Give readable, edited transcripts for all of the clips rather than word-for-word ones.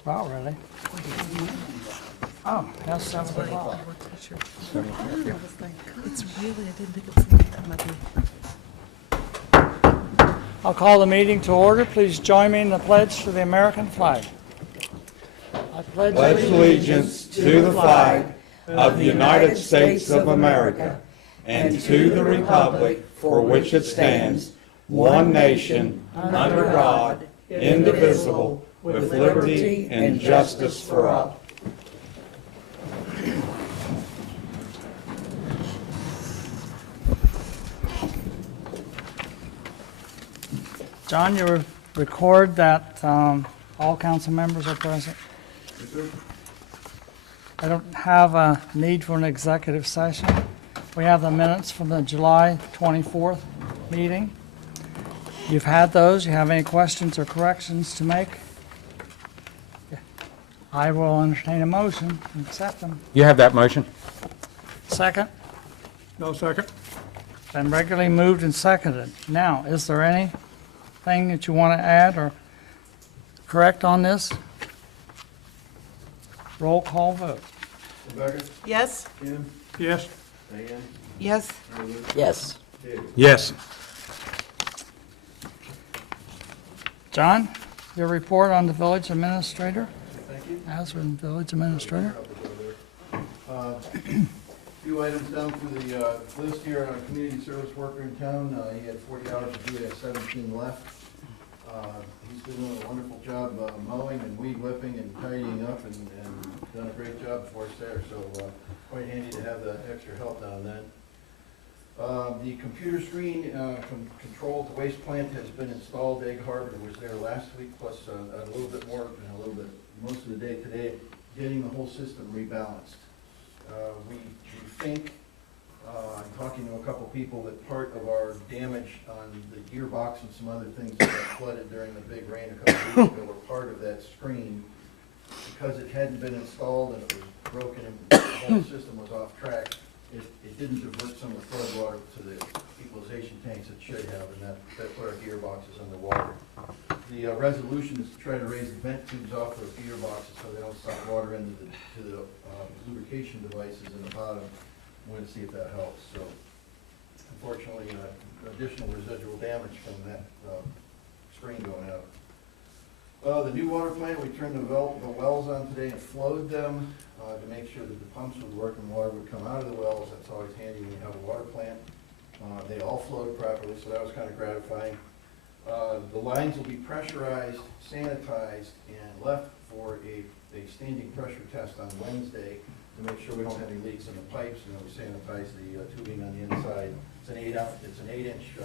Just about ready. Oh, that's 7 o'clock. It's really, I didn't think it was that much. I'll call the meeting to order. Please join me in the pledge to the American flag. I pledge allegiance to the flag of the United States of America and to the republic for which it stands, one nation, under God, indivisible, with liberty and justice for all. John, you record that all council members are present. I don't have a need for an executive session. We have the minutes from the July 24th meeting. You've had those. You have any questions or corrections to make? I will entertain a motion and accept them. You have that motion? Second? No second. Been regularly moved and seconded. Now, is there anything that you want to add or correct on this? Roll call vote. Rebecca? Yes? Kim? Yes. Diane? Yes. Yes. David? Yes. John, your report on the village administrator? Thank you. Azrin Village Administrator. Few items down through the list here on a community service worker in town. He had 40 hours to do, he has 17 left. He's been doing a wonderful job mowing and weed whipping and tidying up and done a great job for us there, so quite handy to have the extra help down that. The computer screen control at the waste plant has been installed. Egg Harbor was there last week, plus a little bit more, most of the day today, getting the whole system rebalanced. We think, I'm talking to a couple people, that part of our damage on the gearbox and some other things that got flooded during the big rain a couple weeks ago were part of that screen. Because it hadn't been installed and it was broken and the whole system was off track, it didn't divert some of the flood water to the equalization tanks it should have, and that put our gearboxes underwater. The resolution is to try to raise the vent tubes off those gearboxes so they don't suck water into the lubrication devices in the bottom. I'm going to see if that helps. So, unfortunately, additional residual damage from that screen going out. The new water plant, we turned the wells on today and flowed them to make sure that the pumps would work and water would come out of the wells. That's always handy when you have a water plant. They all flowed properly, so that was kind of gratifying. The lines will be pressurized, sanitized, and left for a standing pressure test on Wednesday to make sure we don't have any leaks in the pipes, and then we sanitize the tubing on the inside. It's an 8-inch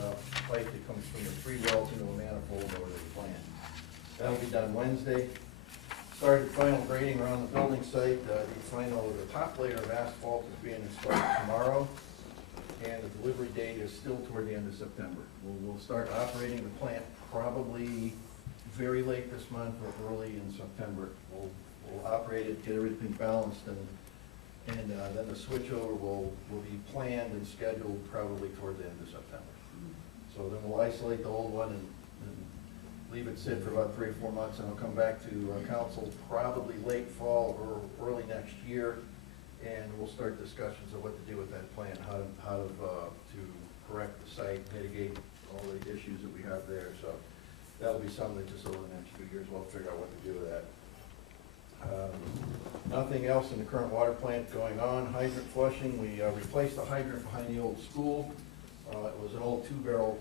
pipe that comes from the 3 wells into a manifold over to the plant. That'll be done Wednesday. Started final grading around the building site. The top layer of asphalt is being installed tomorrow, and the delivery date is still toward the end of September. We'll start operating the plant probably very late this month or early in September. We'll operate it, get everything balanced, and then the switchover will be planned and scheduled probably toward the end of September. So then we'll isolate the old one and leave it sit for about 3 or 4 months, and I'll come back to council probably late fall or early next year, and we'll start discussions of what to do with that plant, how to correct the site, mitigate all the issues that we have there. So that'll be something that just over the next few years we'll figure out what to do with that. Nothing else in the current water plant going on. Hydrant flushing, we replaced the hydrant behind the old school. It was an old two barrels,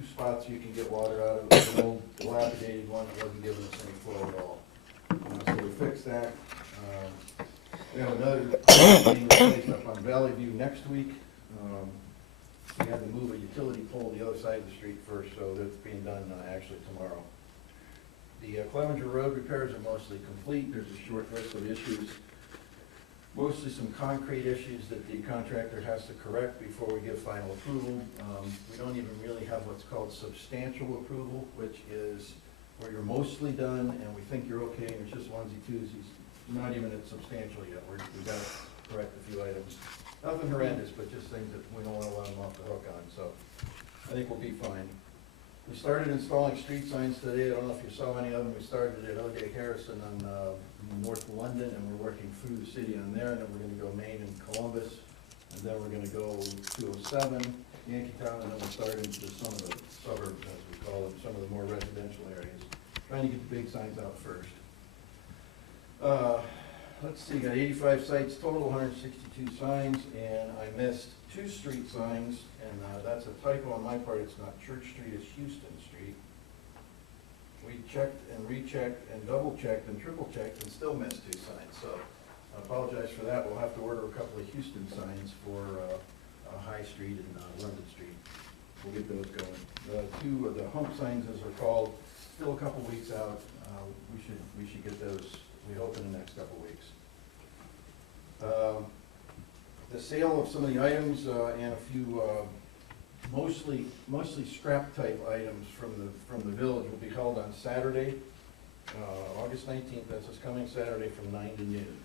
2 spots you can get water out of. It was an old dilapidated one that wasn't giving us any flow at all. So we fixed that. We have another being replaced up on Valley View next week. We had to move a utility pole to the other side of the street first, so that's being done actually tomorrow. The Clevenger Road repairs are mostly complete. There's a short list of issues. Mostly some concrete issues that the contractor has to correct before we give final approval. We don't even really have what's called substantial approval, which is where you're mostly done and we think you're okay and it's just onesie-twosies. Not even at substantial yet. We've got to correct a few items. Nothing horrendous, but just things that we don't want to let them off the hook on. So I think we'll be fine. We started installing street signs today. I don't know if you saw any of them. We started at O.J. Harrison on North London, and we're working through the city on there, and then we're gonna go Maine and Columbus, and then we're gonna go 207, Yankeetown, and then we'll start into some of the suburbs, as we call them, some of the more residential areas. Trying to get the big signs out first. Let's see, got 85 sites total, 162 signs, and I missed 2 street signs, and that's a typo on my part. It's not Church Street, it's Houston Street. We checked and rechecked and double-checked and triple-checked and still missed 2 signs, so I apologize for that. We'll have to order a couple of Houston signs for High Street and London Street. We'll get those going. The 2 of the hump signs, as they're called, still a couple weeks out. We should get those, we hope, in the next couple weeks. The sale of some of the items and a few mostly scrap type items from the village will be held on Saturday, August 19th. That's this coming Saturday from 9 to noon.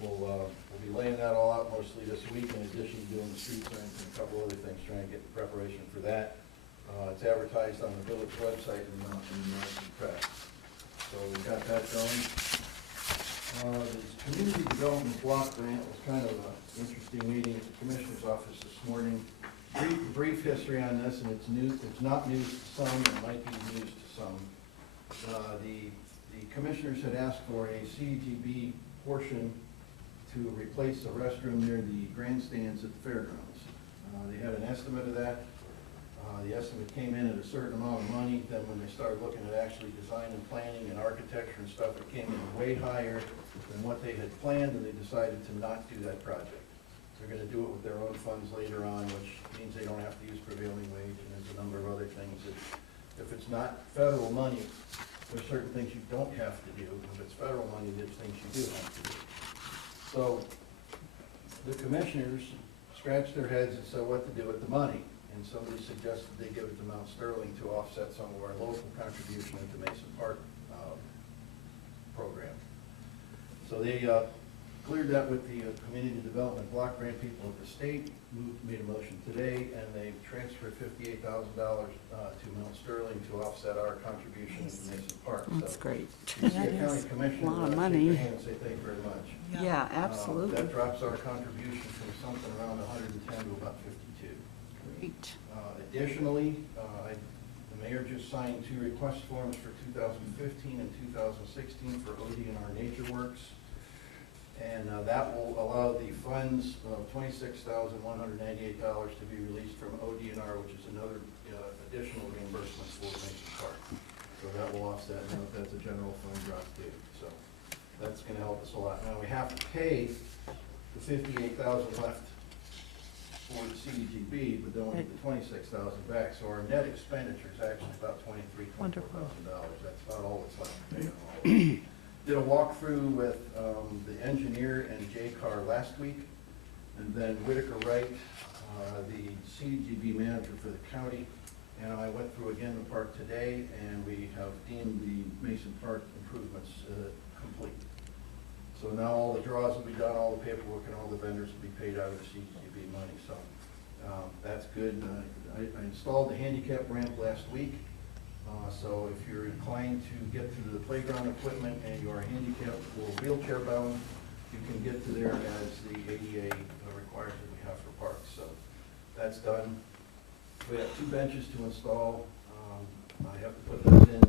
We'll be laying that all out mostly this week, in addition to doing the street signs and a couple other things, trying to get in preparation for that. It's advertised on the village website and in the Madison Press. So we've got that going. The community development block grant was kind of an interesting meeting at the commissioner's office this morning. Brief history on this, and it's not news to some, it might be news to some. The commissioners had asked for a CDBG portion to replace the restroom near the grandstands at the fairgrounds. They had an estimate of that. The estimate came in at a certain amount of money. Then when they started looking at actually design and planning and architecture and stuff, it came in way higher than what they had planned, and they decided to not do that project. They're gonna do it with their own funds later on, which means they don't have to use prevailing wage, and there's a number of other things that, if it's not federal money, there's certain things you don't have to do. If it's federal money, there's things you do have to do. So the commissioners scratched their heads and said what to do with the money. And somebody suggested they give it to Mount Sterling to offset some of our local contribution at the Mason Park program. So they cleared that with the community development block grant people at the state, made a motion today, and they transferred $58,000 to Mount Sterling to offset our contribution at the Mason Park. That's So great. you see a county commissioner, a lot of shake money. their hand and say thank you very much. Yeah, absolutely. That drops our contribution from something around 110 to about 52. Great. Additionally, the mayor just signed 2 request forms for 2015 and 2016 for ODNR NatureWorks. And that will allow the funds of $26,198 to be released from ODNR, which is another additional reimbursement for Mason Park. So that will offset, that's a general fund drop too. So that's gonna help us a lot. Now, we have to pay the $58,000 left for the CDBG, but then we get the $26,000 back. So our net expenditure is actually about $24,000. That's about all that's left to pay on all of it. Did a walkthrough with the engineer and J-Car last week, and then Whitaker Wright, the CDBG manager for the county, and I went through again the park today, and we have deemed the Mason Park improvements complete. So now all the draws will be done, all the paperwork and all the vendors will be paid out of the CDBG money, so that's good. I installed the handicap ramp last week. So if you're inclined to get to the playground equipment and you are handicapped or wheelchair bound, you can get to there as the ADA requires that we have for parks. So that's done. We have 2 benches to install. I have to put those in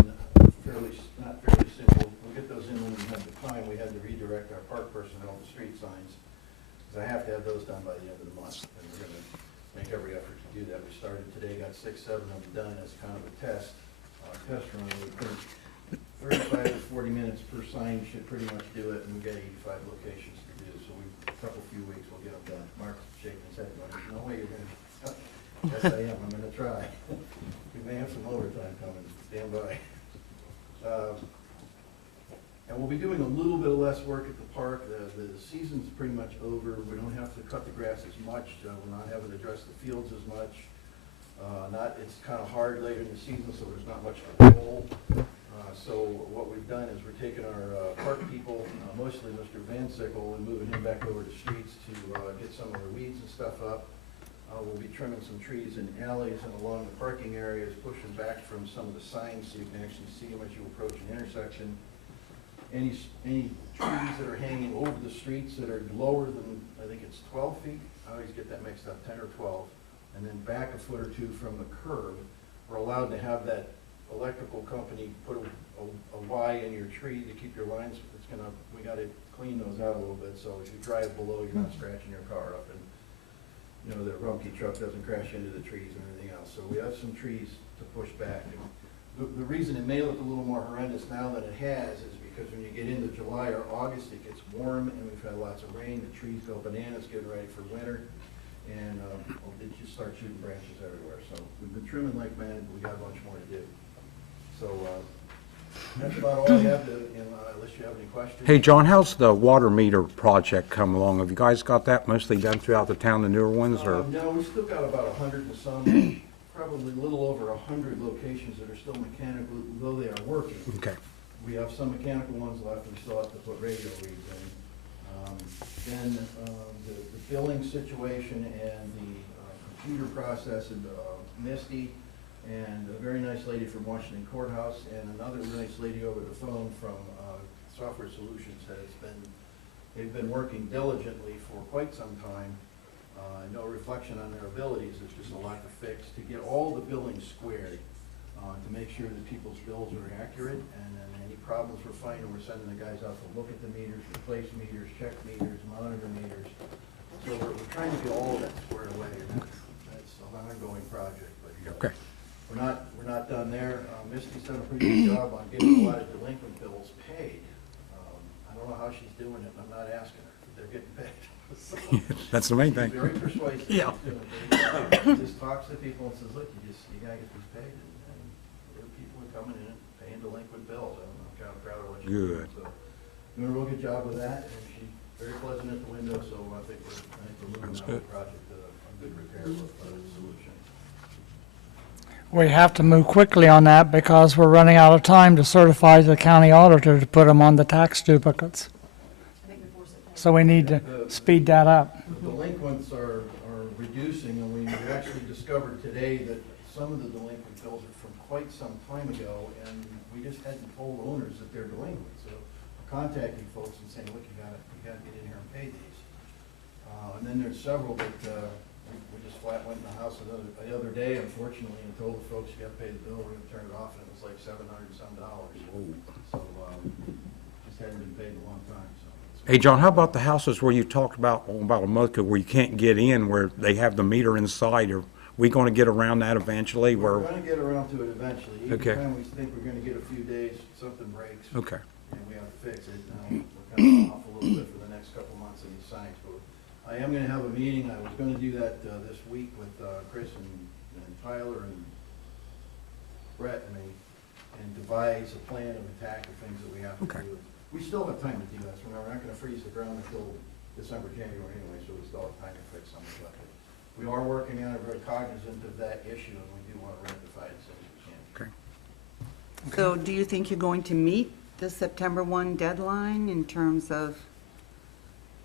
not fairly soon. We'll get those in when we have the time. We had to redirect our park personnel to street signs, because I have to have those done by the end of the month. And we're going to make every effort to do that. We started today, got 6, 7 of them done as kind of a test run. We think 35 to 40 minutes per sign should pretty much do it, and we've got 85 locations to do, so a few weeks we'll get them done. Mark's shaking his head going, no way you're gonna, yes I am, I'm gonna try. We may have some overtime coming, stand by. And we'll be doing a little bit of less work at the park. The season's pretty much over. We don't have to cut the grass as much. We're not having to dress the fields as much. It's kind of hard later in the season, so there's not much control. So what we've done is we're taking our park people, mostly Mr. Van Sickle, and moving him back over to streets to get some of the weeds and stuff up. We'll be trimming some trees in alleys and along the parking areas, pushing back from some of the signs so you can actually see them as you approach an intersection. Any trees that are hanging over the streets that are lower than, I think it's 12 feet, I always get that mixed up, 10 or 12, and then back a foot or two from the curb, we're allowed to have that electrical company put a Y in your tree to keep your lines, we gotta clean those out a little bit, so if you drive below, you're not scratching your car up, and, you know, the Rumpke truck doesn't crash into the trees and everything else, so we have some trees to push back. The reason it may look a little more horrendous now than it has is because when you get into July or August, it gets warm and we've had lots of rain, the trees go bananas, getting ready for winter, and they just start shooting branches everywhere. So we've been trimming like mad, but we got a bunch more to do. So that's about all I have to, unless you have any questions. Hey, John, how's the water meter project come along? Have you guys got that mostly done throughout the town, the newer ones, or? No, we still got about 100 and some, probably a little over 100 locations that are still mechanical, though they are working. Okay. We have some mechanical ones left, we still have to put radio reads in. Then the billing situation and the computer process, and Misty, and a very nice lady from Washington Courthouse, and another nice lady over the phone from Software Solutions they've been working diligently for quite some time. No reflection on their abilities, it's just a lot to fix, to get all the billing squared, to make sure that people's bills are accurate, and then any problems we're finding, we're sending the guys out to look at the meters, replace meters, check meters, monitor meters. So we're trying to get all of that squared away, and that's an ongoing project, but Okay. we're not done there. Misty's done a pretty good job on getting a lot of delinquent bills paid. I don't know how she's doing it, I'm not asking her, but they're getting paid. So, That's the main she's thing. very persuasive. Yeah. She's doing a great job. She just talks to people and says, look, you gotta get these paid, and there are people are coming in and paying delinquent bills. I'm kind of proud of what she's doing. Good. So, doing a real good job with that, and she's very pleasant at the window, so I think we're moving That's on with good. the project, a good repair solution. We have to move quickly on that because we're running out of time to certify the county auditor to put them on the tax duplicates. So we need to speed that up. The delinquents are reducing, and we actually discovered today that some of the delinquent bills are from quite some time ago, and we just hadn't told owners that they're delinquent. So we're contacting folks and saying, look, you gotta get in here and pay these. And then there's several that we just flat went in the house the other day, unfortunately, and told the folks, you gotta pay the bill, we're gonna turn it off, and it was like $700 and some. So just hadn't been paid in a long time, so. Hey, John, how about the houses where you talked about a month ago where you can't get in, where they have the meter inside? Are we going to get around that eventually? We're Where? gonna get around to it eventually. Okay. Each time we think we're gonna get a few days, something breaks. Okay. And we have to fix it. We're kind of off a little bit for the next couple months in these signs, but I am gonna have a meeting. I was gonna do that this week with Chris and Tyler and Brett and me, and devise a plan of attack of things that we have to Okay. do. We still have time to do this. Remember, we're not gonna freeze the ground until December, January anyway, so we still have time to fix some of it. We are working on it, very cognizant of that issue, and we do want to rectify it as soon as we can. Okay. So do you think you're going to meet the September 1 deadline in terms of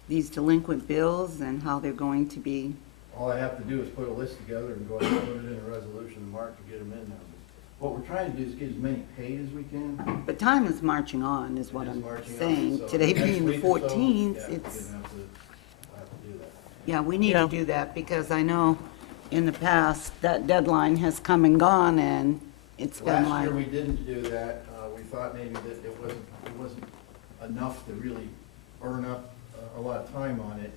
these delinquent bills and how they're going to be? All I have to do is put a list together and go ahead and put it in a resolution and mark to get them in now. What we're trying to do is get as many paid as we can. But time is marching on, is what It is I'm marching on, saying. so Today next being the week or so, 14th, yeah, we're it's, gonna have to do that. yeah, we need Yeah. to do that because I know in the past, that deadline has come and gone and it's been Last like, year, we didn't do that. We thought maybe that it wasn't enough to really burn up a lot of time on it.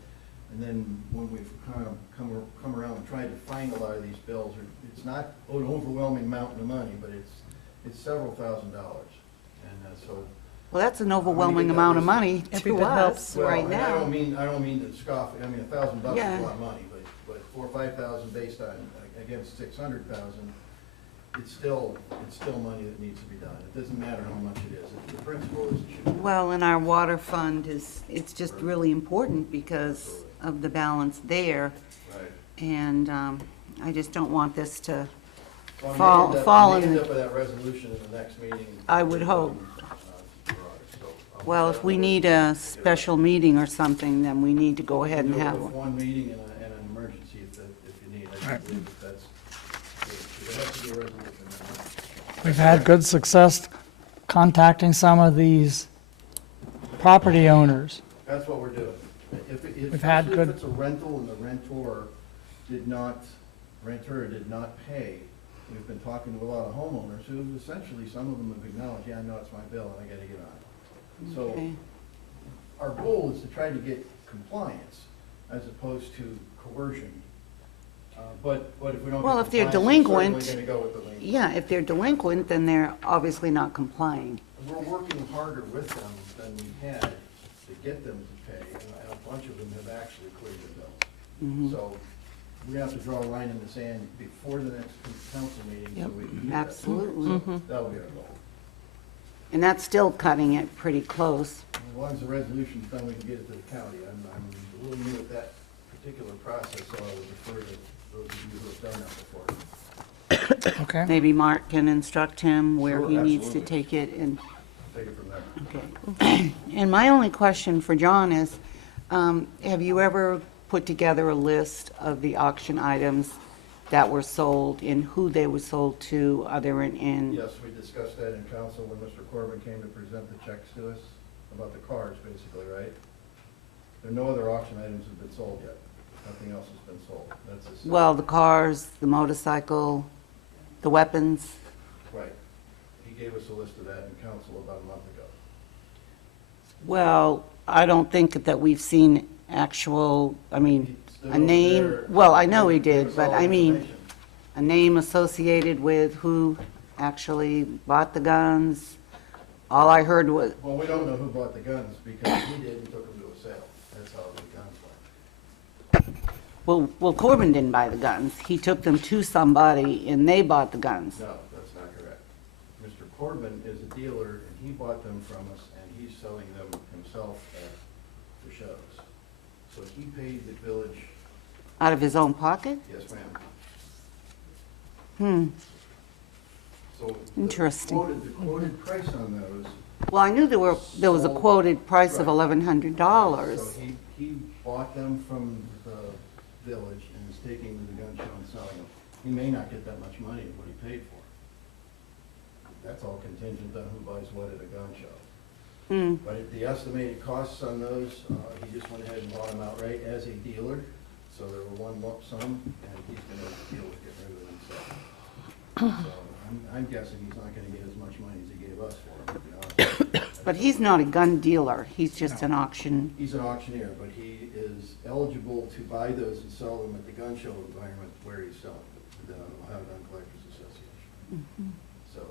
And then when we've kind of come around and tried to find a lot of these bills, it's not an overwhelming mountain of money, but it's several $1,000s. And so. well, that's an I'm overwhelming gonna get that amount of list. money Every to bit us helps. Well, right and I now. don't mean to scoff, I mean, $1,000 is Yeah. a lot of money, but $4,000 or $5,000 based on, against $600,000, it's still money that needs to be done. It doesn't matter how much it is. The principle is it should. Well, and our water fund it's just really important because of the balance there. Right. And I just don't want this to, So I may Fall- end up- fall may in end the- up with that resolution in the next meeting. I would hope. For August, so I'll- well, if we need a special meeting or something, then we need to go ahead and Do it have with one. one meeting and an emergency if you need I Right. believe that there has to be a resolution. We've had good success contacting some of these property owners. That's what we're doing. We've had Especially good- If it's a rental and the renter did not pay, we've been talking to a lot of homeowners who essentially, some of them have acknowledged, yeah, I know it's my bill and I gotta get on it. So Okay. our goal is to try to get compliance as opposed to coercion. But if we don't. Well, get if they're compliance, we're delinquent- certainly gonna go with delinquent. Yeah, if they're delinquent, then they're obviously not complying. We're working harder with them than we had to get them to pay, and a bunch of them have actually cleared the bill. So we have to draw a line in the sand before the next council meeting, so Yep, we can do that. absolutely. So that'll be our goal. And that's still cutting it pretty close. As long as the resolution's done, we can get it to the county. I'm a little new at that particular process, so I would defer to those of you who have done that before. Okay? Maybe Mark can instruct him where Sure, he needs to absolutely. take it and, Take it from there. okay. And my only question for John is, have you ever put together a list of the auction items that were sold and who they were sold to? Are there in? Yes, we discussed that in council when Mr. Corbin came to present the checks to us, about the cars, basically, right? There are no other auction items have been sold yet. Nothing else has been sold. That's a. Well, the cars, the motorcycle, the weapons? Right. He gave us a list of that in council about a month ago. Well, I don't think that we've seen actual, I mean, He stood a over name, there, well, I know he gave did, us but all I the mean, information. a name associated with who actually bought the guns. All I heard was, Well, we don't know who bought the guns because he did and took them to a sale. That's how the guns went. well, Corbin didn't buy the guns. He took them to somebody and they bought the guns. No, that's not correct. Mr. Corbin is a dealer and he bought them from us and he's selling them himself at the shows. So he paid the village, Out of his own pocket? yes, ma'am. So. the Interesting. quoted price on those. Well, I knew there was a quoted price of Right. $1,100. So he bought them from the village and is taking them to the gun show and selling them. He may not get that much money of what he paid for. That's all contingent on who buys what at a gun show. Hmm. But the estimated costs on those, he just went ahead and bought them outright as a dealer. So they were one lump sum and he's gonna deal with getting rid of them himself. So I'm guessing he's not gonna get as much money as he gave us for them, to be honest with you. But he's not a gun dealer. He's just an auction. He's an auctioneer, but he is eligible to buy those and sell them at the gun show environment where he's selling them, the Ohio Gun Collectors Association. So,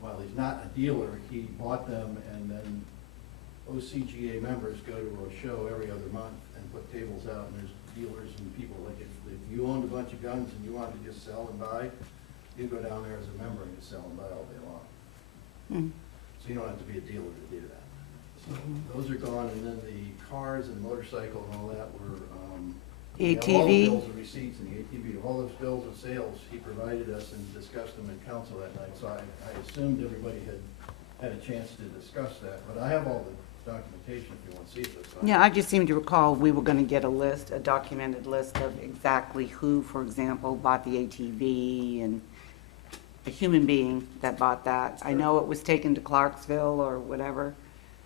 while he's not a dealer, he bought them and then OCGA members go to a show every other month and put tables out and there's dealers and people, like if you owned a bunch of guns and you wanted to just sell and buy, you go down there as a member and just sell and buy all day long. Hmm. So you don't have to be a dealer to do that. So those are gone, and then the cars and motorcycle and all that were, we have all the ATV? bills and receipts and the ATV, all those bills of sales, he provided us and discussed them in council that night. So I assumed everybody had a chance to discuss that, but I have all the documentation if you want to see it this time. Yeah, I just seem to recall we were gonna get a list, a documented list of exactly who, for example, bought the ATV and the human being that bought that. I know it was taken to Clarksville or whatever.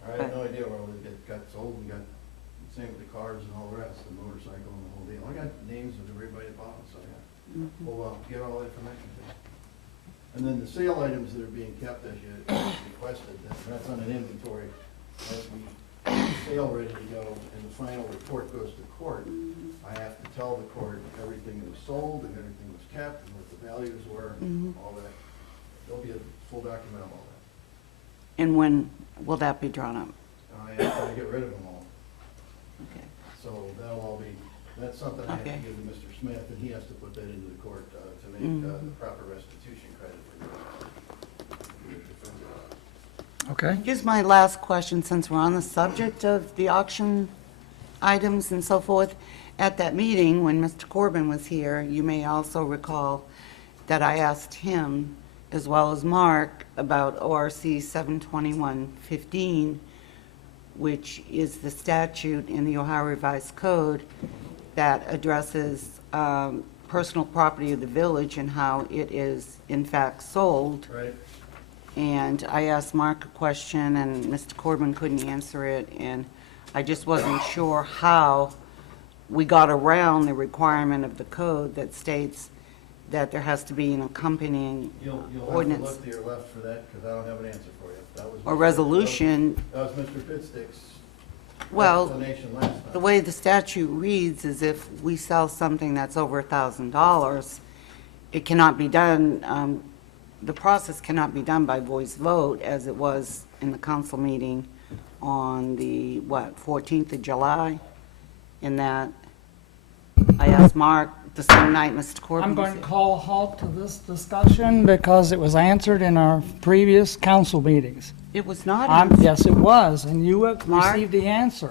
I have no idea where it got sold and got, same with the cars and all the rest, the motorcycle and the whole deal. I got names of everybody that bought them, so yeah. We'll get all that information to you. And then the sale items that are being kept as you requested, that's on an inventory. As we get the sale ready to go and the final report goes to court, I have to tell the court everything that was sold and everything was kept and what the values were, all that. There'll be a full document of all that. And when will that be drawn up? I have to get rid of them all. Okay. So that'll all be, that's something I have to Okay. give to Mr. Smith, and he has to put that into the court to make the proper restitution credit for the Okay? Here's my last question, since we're on the subject of the auction items and so forth. At that meeting, when Mr. Corbin was here, you may also recall that I asked him, as well as Mark, about ORC 72115, which is the statute in the Ohio Revised Code that addresses personal property of the village and how it is in fact sold. Right. And I asked Mark a question, and Mr. Corbin couldn't answer it, and I just wasn't sure how we got around the requirement of the code that states that there has to be an accompanying You'll have to ordinance look to your left for that, because I don't have an answer for you. That was or Mr. resolution. That was Mr. Fitstick's Well, explanation last time. the way the statute reads is if we sell something that's over $1,000, it cannot be done, the process cannot be done by voice vote as it was in the council meeting on the, 14th of July? In that, I asked Mark the same night Mr. Corbin I'm was going to here. call a halt to this discussion because it was answered in our previous council meetings. It was not. Yes, it was, and you have Mark? received the answer.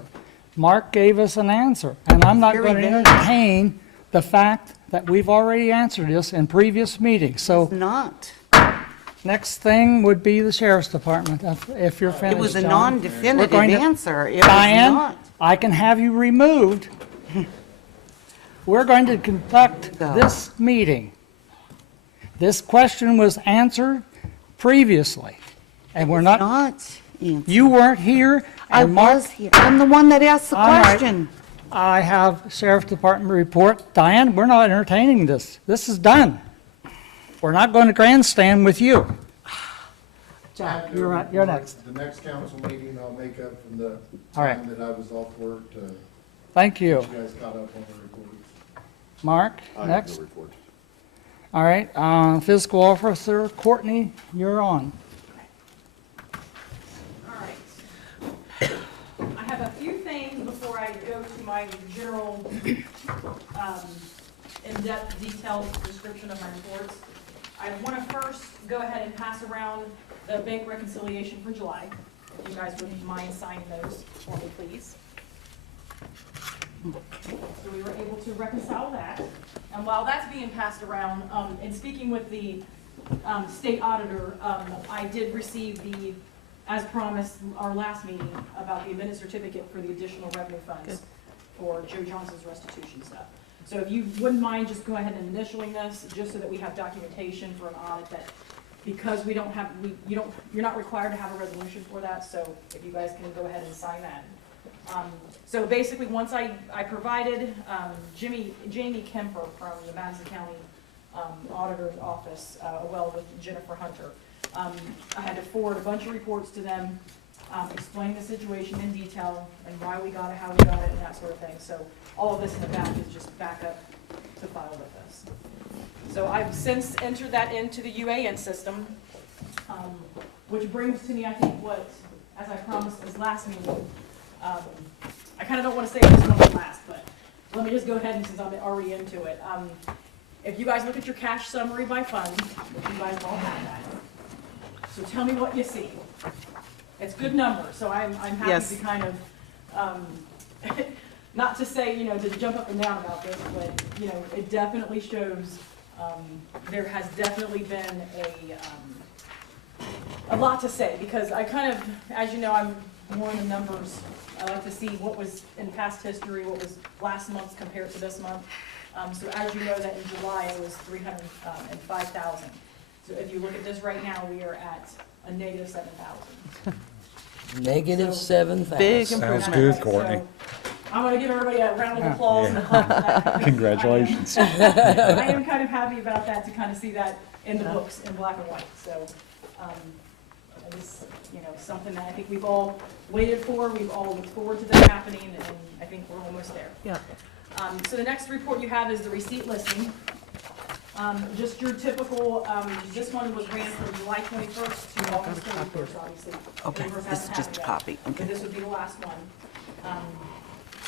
Mark gave us an answer, and I'm not Very going to vague. entertain the fact that we've already answered this in previous meetings. So Not. next thing would be the sheriff's department, if you're finished, It was a John. non-definitive We're going to- answer. It was Diane, not. I can have you removed. We're going to conduct this meeting. This question was answered previously, and we're not, Not answered. you weren't here, I and Mark, was here. I'm the one that asked the All right. question. I have Sheriff's Department report. Diane, we're not entertaining this. This is done. We're not going to grandstand with you. Jack, you're next. The next council meeting, I'll make up from the All right. time that I was off work to get Thank you. you guys caught up on the reports. Mark, next. All right, Fiscal Officer Courtney, you're on. All right. I have a few things before I go to my general, in-depth, detailed description of my reports. I want to first go ahead and pass around the bank reconciliation for July. If you guys wouldn't mind signing those for me, please. So we were able to reconcile that. And while that's being passed around, in speaking with the state auditor, I did receive the, as promised, our last meeting about the amended certificate for the additional revenue funds for Joe Johnson's restitution stuff. So if you wouldn't mind just go ahead and initialing this, just so that we have documentation for an audit that, because we don't have, you're not required to have a resolution for that, so if you guys can go ahead and sign that. So basically, once I provided Jamie Kemper from the Madison County Auditor's Office, well, with Jennifer Hunter, I had to forward a bunch of reports to them, explain the situation in detail, and why we got it, how we got it, and that sort of thing. So all of this in the back is just backup to file with us. So I've since entered that into the UAN system, which brings to me, I think, what, as I promised this last meeting, I kind of don't want to say this one was last, but let me just go ahead and since I'm already into it. If you guys look at your cash summary by fund, if you guys all have that, so tell me what you see. It's good numbers, so I'm happy Yes. to kind of, not to say, to jump up and down about this, but, it definitely shows, there has definitely been a lot to say, because I kind of, as you know, I'm more in the numbers. I like to see what was in past history, what was last month's compared to this month. So as you know, that in July, it was 305,000. So if you look at this right now, we are at a negative 7,000. Negative So- 7,000. Big Sounds improvement. good, Courtney. So I'm gonna give everybody a round of applause and a clap for that. Congratulations. I am kind of happy about that, to kind of see that in the books in black and white. So, it is, something that I think we've all waited for, we've all looked forward to this happening, and I think we're almost there. Yeah. So the next report you have is the receipt listing. Just your typical, this one was ran from July 21st to August 31st, obviously. Okay, Papers this is haven't just a happened copy, yet, okay. but this would be the last one.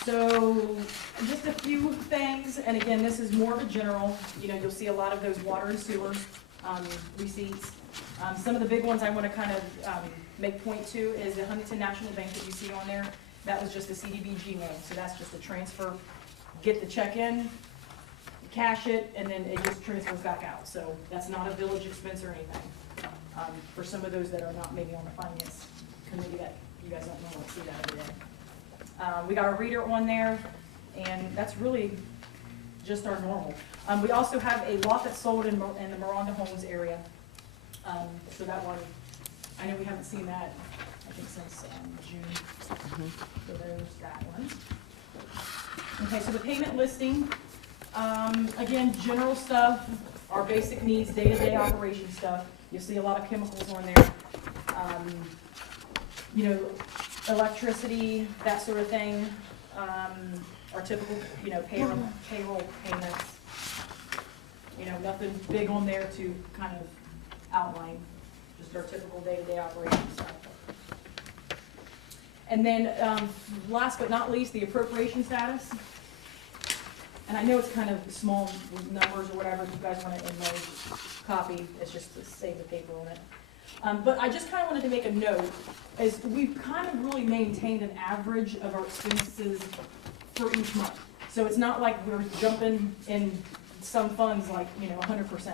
So, just a few things, and again, this is more of a general, you'll see a lot of those water and sewer, receipts. Some of the big ones I wanna kind of, make point to is the Huntington National Bank that you see on there. That was just a CDBG loan, so that's just a transfer, get the check in, cash it, and then it just transfers back out. So that's not a village expense or anything. For some of those that are not maybe on the finance committee, that you guys don't normally see that every day. We got a reader on there, and that's really just our normal. We also have a lot that's sold in the Miranda Homes area. So that one, I know we haven't seen that, I think since June. So there's that one. Okay, so the payment listing, again, general stuff, our basic needs, day-to-day operation stuff. You'll see a lot of chemicals on there. You know, electricity, that sort of thing. Our typical, you know, payroll payments. You know, nothing big on there to kind of outline, just our typical day-to-day operation stuff. And then, last but not least, the appropriation status. And I know it's kind of small numbers or whatever, if you guys want to enlarge copy, it's just to save the paper on it. But I just kind of wanted to make a note, is we've kind of really maintained an average of our expenses for each month. So it's not like we're jumping in some funds like, you know, 100%.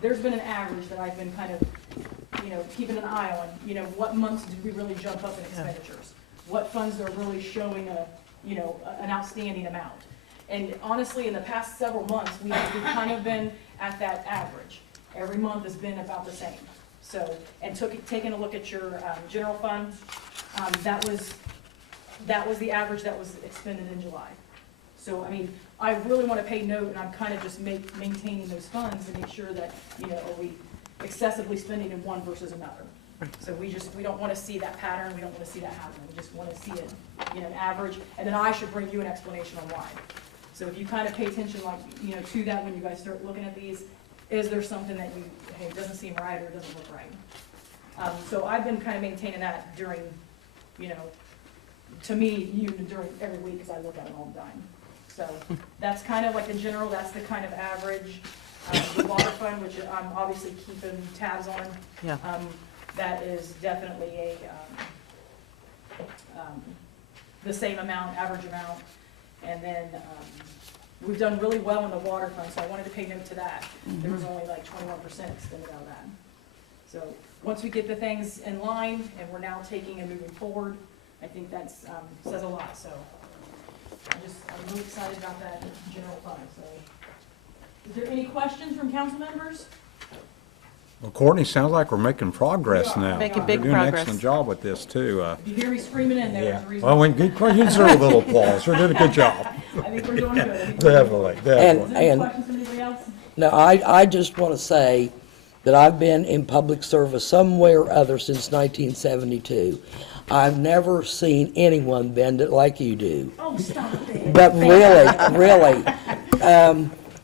There's been an average that I've been kind of, you know, keeping an eye on, you know, what months did we really jump up in expenditures? What funds are really showing a, you know, an outstanding amount? And honestly, in the past several months, we've kind of been at that average. Every month has been about the same. So, and taking a look at your general fund, that was the average that was expended in July. So, I mean, I really want to pay note, and I'm kind of just maintaining those funds to make sure that, you know, are we excessively spending in one versus another? So we don't want to see that pattern, we don't want to see that happen, we just want to see it, you know, an average, and then I should bring you an explanation on why. So if you kind of pay attention, like, you know, to that when you guys start looking at these, is there something that you, hey, it doesn't seem right or it doesn't look right? So I've been kind of maintaining that during, you know, to me, during every week, because I look at it all the time. So that's kind of like the general, that's the kind of average. The water fund, which I'm obviously keeping tabs on. Yeah. That is definitely the same amount, average amount. And then we've done really well in the water fund, so I wanted to pay note to that. There was only like 21% expended out of that. So once we get the things in line and we're now taking and moving forward, I think that's says a lot. So I'm really excited about that general fund. So is there any questions from council members? Well, Courtney, sounds like we're making progress now. Making big You're doing an progress. excellent job with this, too. If you hear me screaming in there, Yeah. there's a reason. Well, you deserve a little applause. We're doing a good job. I think we're doing good. I think we're doing good. Definitely, Is definitely. there any And- questions from anybody else? Now, I just want to say that I've been in public service some way or other since 1972. I've never seen anyone bend it like you do. Oh, stop it. But really,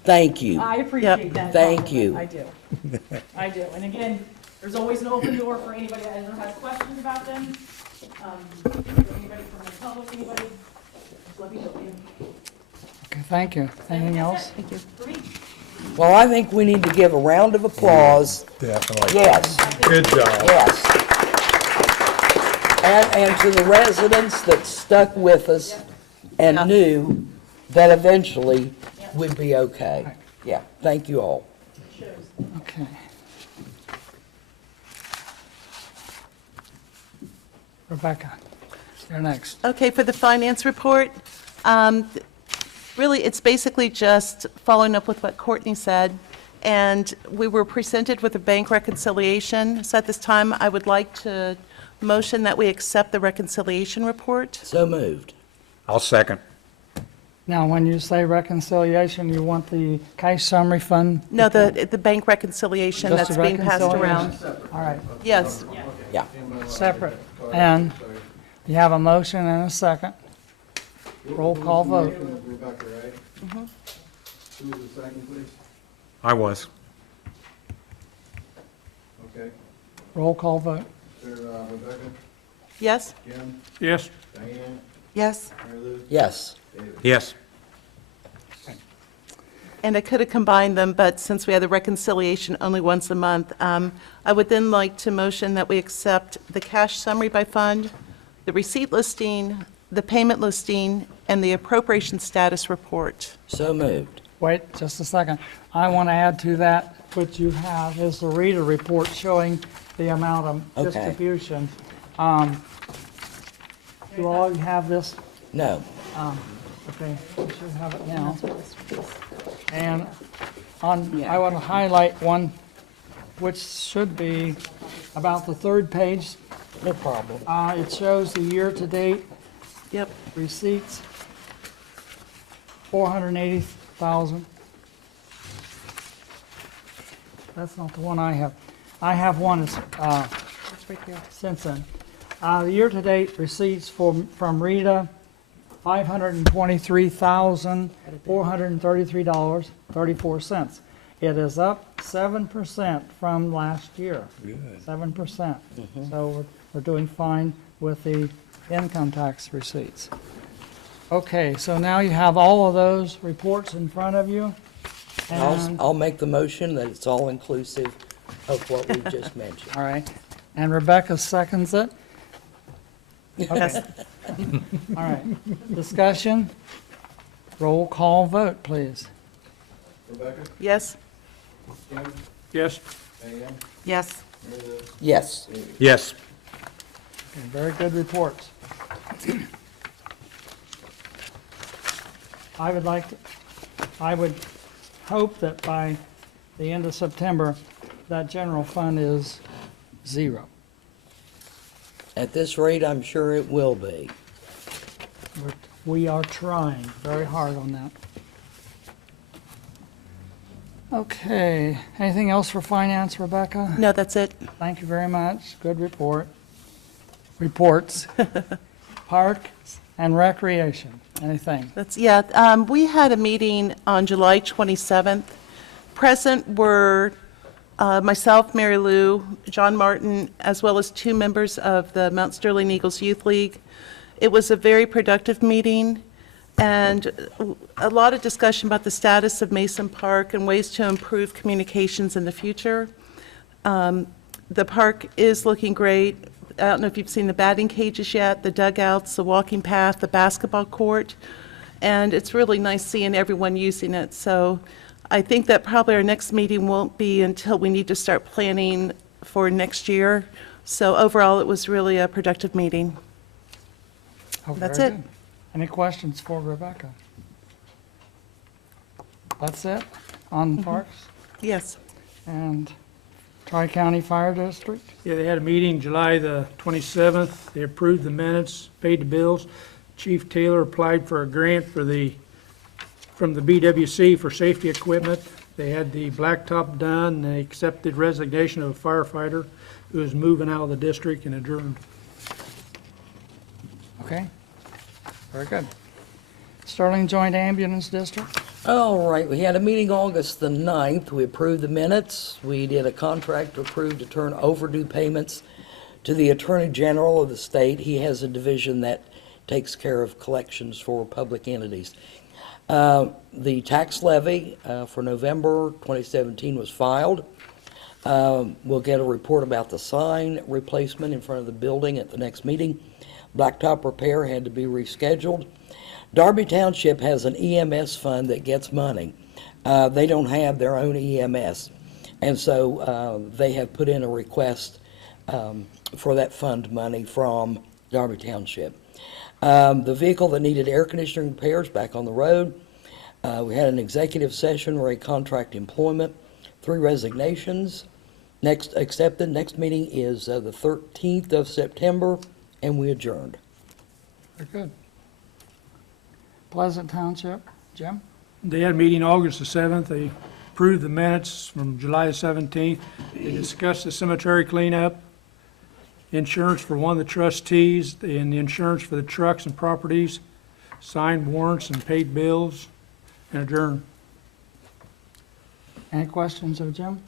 thank you. I appreciate that. Thank compliment. you. I do. I do. And again, there's always an open door for anybody that ever has questions about them. Anybody from the public, anybody, just let me know. Okay, thank you. Anything else? Thank you. For me. Well, I think we need to give a round of applause. Definitely. Yes, Good job. yes. And to the residents that stuck with us and knew that eventually we'd be okay. Yeah, thank you all. Shows. Okay. Rebecca, you're next. Okay, for the finance report, really, it's basically just following up with what Courtney said. And we were presented with a bank reconciliation. So at this time, I would like to motion that we accept the reconciliation report. So moved. I'll second. Now, when you say reconciliation, you want the cash summary fund? No, the bank reconciliation Just that's the being passed around. reconciliation? All right, Yes. Yeah. separate. And you have a motion and a second. Roll call vote. Rebecca, right? Who was the second, please? I was. Okay. Roll call vote. Is there, Rebecca, Yes? Jim, Yes. Diane, Yes. Mary Lou, Yes. David? Yes. And I could have combined them, but since we have the reconciliation only once a month, I would then like to motion that we accept the cash summary by fund, the receipt listing, the payment listing, and the appropriation status report. So moved. Wait just a second. I want to add to that, what you have is the reader report showing the amount of Okay. distribution. Do all you have this? No. Okay, you should have it now. And I want to highlight one, which should be about the third page. No problem. It shows the year-to-date Yep. receipts, 480,000. That's not the one I have. I have one that's, It's right here. since then. The year-to-date receipts from Rita, $523,433.34. It is up 7% from last year. Good. 7%. So we're doing fine with the income tax receipts. Okay, so now you have all of those reports in front of you. And, I'll make the motion that it's all inclusive of what we just mentioned. all right, and Rebecca seconds it. Yes. All right, discussion, roll call vote, please. Rebecca? Yes? Jim? Yes. Diane? Yes. Meredith? Yes. Yes. Okay, very good reports. I would hope that by the end of September, that general fund is zero. At this rate, I'm sure it will be. We are trying very hard on that. Okay, anything else for finance, Rebecca? No, that's it. Thank you very much, good report. Reports. Parks and Recreation, anything? We had a meeting on July 27th. Present were myself, Mary Lou, John Martin, as well as 2 members of the Mount Sterling Eagles Youth League. It was a very productive meeting, and a lot of discussion about the status of Mason Park and ways to improve communications in the future. The park is looking great. I don't know if you've seen the batting cages yet, the dugouts, the walking path, the basketball court, and it's really nice seeing everyone using it. So I think that probably our next meeting won't be until we need to start planning for next year. So overall, it was really a productive meeting. Oh, That's very it. good. Any questions for Rebecca? That's it on parks Yes. and Tri-County Fire District? Yeah, they had a meeting July the 27th. They approved the minutes, paid the bills. Chief Taylor applied for a grant from the BWC for safety equipment. They had the blacktop done. They accepted resignation of a firefighter who is moving out of the district and adjourned. Okay, very good. Sterling Joint Ambulance District? All right, we had a meeting August the 9th. We approved the minutes. We did a contract approved to turn overdue payments to the Attorney General of the state. He has a division that takes care of collections for public entities. The tax levy for November 2017 was filed. We'll get a report about the sign replacement in front of the building at the next meeting. Blacktop repair had to be rescheduled. Darby Township has an EMS fund that gets money. They don't have their own EMS, and so they have put in a request for that fund money from Darby Township. The vehicle that needed air conditioning repairs back on the road. We had an executive session where a contract employment, 3 resignations. Next accepted. Next meeting is the 13th of September, and we adjourned. Very good. Pleasant Township, Jim? They had a meeting August the 7th. They approved the minutes from July the 17th. They discussed the cemetery cleanup, insurance for one of the trustees, and the insurance for the trucks and properties, signed warrants and paid bills, and adjourned. Any questions of Jim?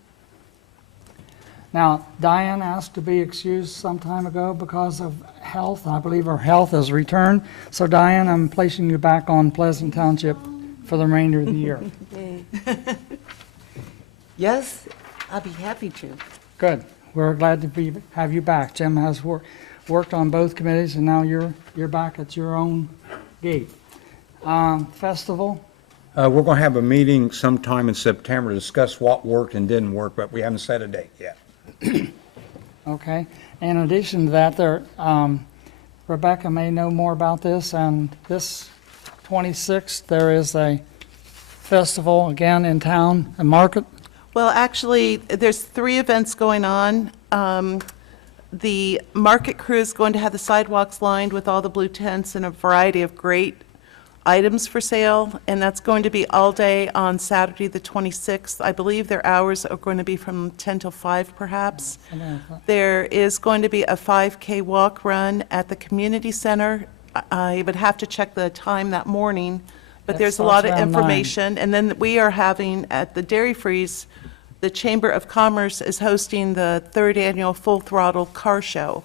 Now, Diane asked to be excused some time ago because of health. I believe her health has returned. So Diane, I'm placing you back on Pleasant Township for the remainder of the year. Yes, I'll be happy to. Good. We're glad to have you back. Jim has worked on both committees, and now you're back at your own gate. Festival, We're going to have a meeting sometime in September to discuss what worked and didn't work, but we haven't set a date yet. okay. In addition to that, Rebecca may know more about this, and this 26th, there is a festival again in town, a market. Well, actually, there's 3 events going on. The market crew is going to have the sidewalks lined with all the blue tents and a variety of great items for sale, and that's going to be all day on Saturday, the 26th. I believe their hours are going to be from 10 till 5, perhaps. There is going to be a 5K walk run at the community center. I would have to check the time that morning, but That there's a lot of starts around 9. information. And then we are having, at the Dairy Freeze, the Chamber of Commerce is hosting the 3rd annual Full Throttle Car Show.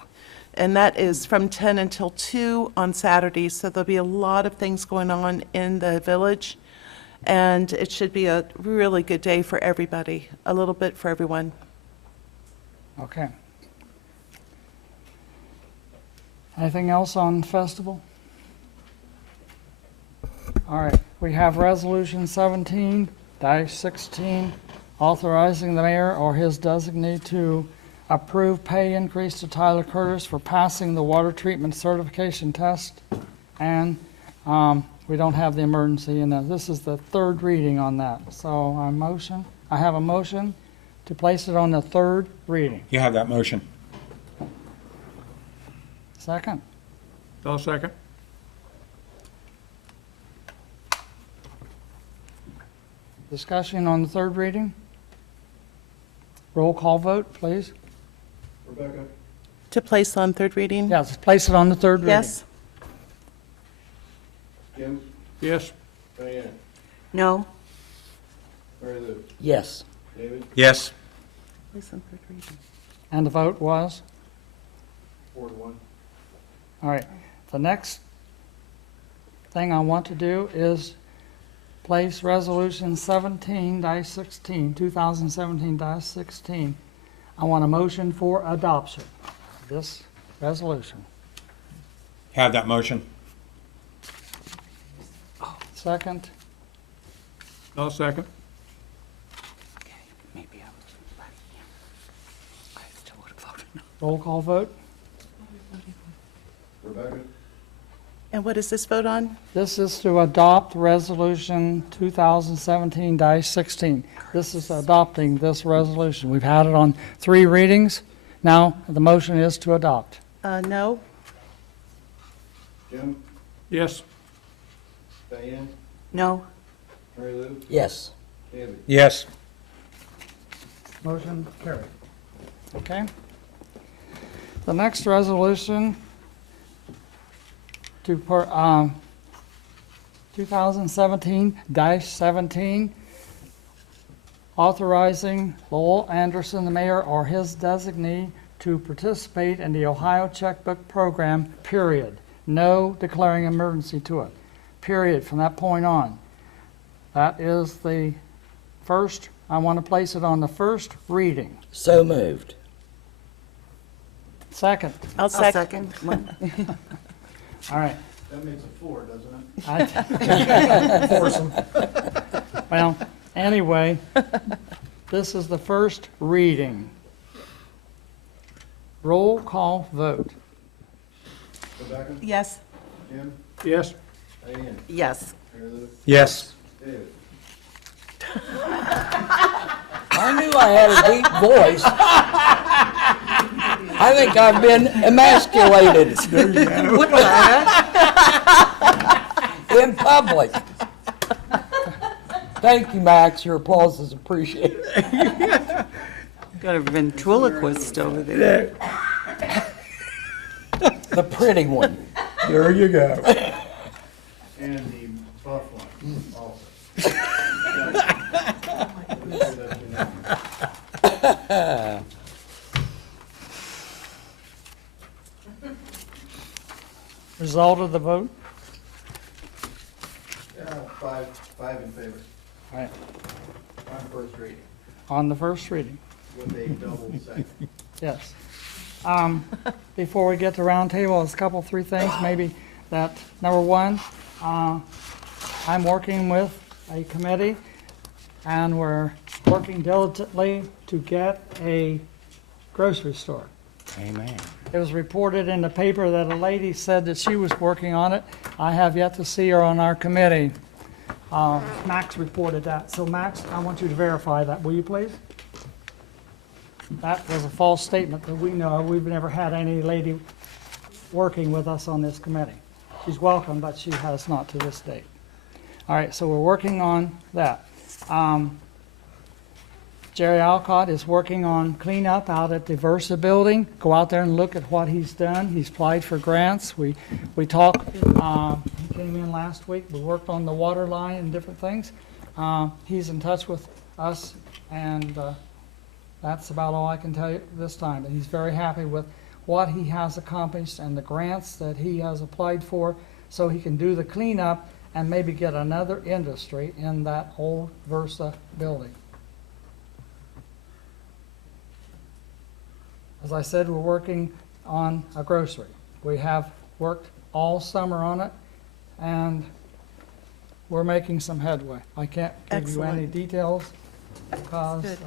And that is from 10 until 2 on Saturday, so there'll be a lot of things going on in the village. And it should be a really good day for everybody, a little bit for everyone. Okay. Anything else on festival? All right, we have Resolution 17-16, authorizing the mayor or his designee to approve pay increase to Tyler Curtis for passing the water treatment certification test. And we don't have the emergency in that. This is the 3rd reading on that. So I have a motion to place it on the 3rd reading. You have that motion. Second? I'll second. Discussion on the 3rd reading? Roll call vote, please. Rebecca? To place on 3rd reading? Yes, place it on the 3rd reading. Yes? Jim? Yes. Diane? No? Mary Lou? Yes. David? Yes. Place on 3rd reading. And the vote was? 4-1. All right. The next thing I want to do is place Resolution 17-16, 2017-16. I want a motion for adoption of this resolution. Have that motion. Second? I'll second. Maybe I still would have voted no. Roll call vote? Rebecca? And what does this vote on? This is to adopt Resolution 2017-16. This is adopting this resolution. We've had it on 3 readings. Now, the motion is to adopt. No? Jim? Yes. Diane? No? Mary Lou? Yes. David? Yes. Motion carried. Okay. The next resolution to 2017-17, authorizing Lowell Anderson, the mayor, or his designee to participate in the Ohio Checkbook Program, period. No declaring emergency to it, period, from that point on. That is the first, I want to place it on the 1st reading. So moved. Second. I'll I'll second. second. All right. That makes it 4, doesn't it? Well, anyway, this is the 1st reading. Roll call vote. Rebecca? Yes? Jim? Yes. Diane? Yes. Mary Lou? Yes. David? I knew I had a deep voice. I think I've been emasculated What the heck? in public. Thank you, Max. Your applause is appreciated. Got a ventriloquist over there. The pretty one. There you go. And the buff one also. Result of the vote? Five in favor All right, on 1st reading on the 1st reading, with a double second. yes. Before we get to roundtable, there's a couple, 3 things maybe that, number 1, I'm working with a committee and we're working diligently to get a grocery store. Amen. It was reported in the paper that a lady said that she was working on it. I have yet to see her on our committee. Max reported that. So Max, I want you to verify that, will you please? That was a false statement that we know. We've never had any lady working with us on this committee. She's welcome, but she has not to this date. All right, so we're working on that. Jerry Alcott is working on cleanup out at the Versa building. Go out there and look at what he's done. He's applied for grants. We talked, he came in last week. We worked on the water line and different things. He's in touch with us, and that's about all I can tell you this time. But he's very happy with what he has accomplished and the grants that he has applied for, so he can do the cleanup and maybe get another industry in that old Versa building. As I said, we're working on a grocery. We have worked all summer on it, and we're making some headway. I can't give you any Excellent. details because Good.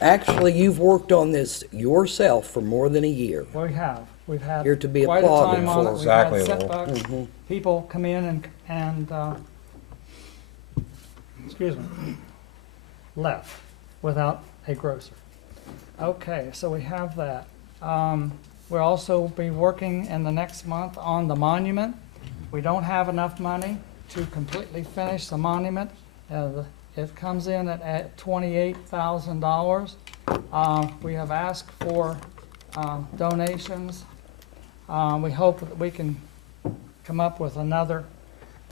Actually, you've worked on this yourself for more than a year. we have. We've had You're to be quite a applauded time on for it. it. We've Exactly, had Lowell. setbacks. People come in and excuse me, left without a grocery. Okay, so we have that. We'll also be working in the next month on the monument. We don't have enough money to completely finish the monument. It comes in at $28,000. We have asked for donations. We hope that we can come up with another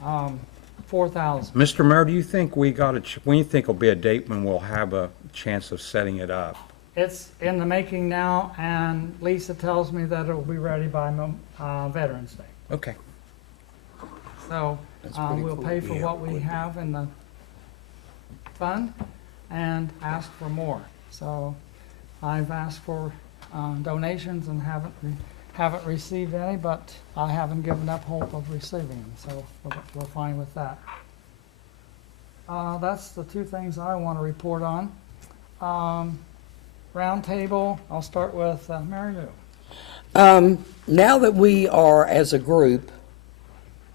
$4,000. Mr. Mayor, do you think when do you think will be a date when we'll have a chance of setting it up? It's in the making now, and Lisa tells me that it will be ready by Veterans Day. Okay. So pretty we'll cool. pay for Yeah, what we have in the fund and ask for more. So I've asked for donations and haven't received any, but I haven't given up hope of receiving them, so we're fine with that. That's the two things I want to report on. Roundtable, I'll start with Mary Lou. Now that we are, as a group,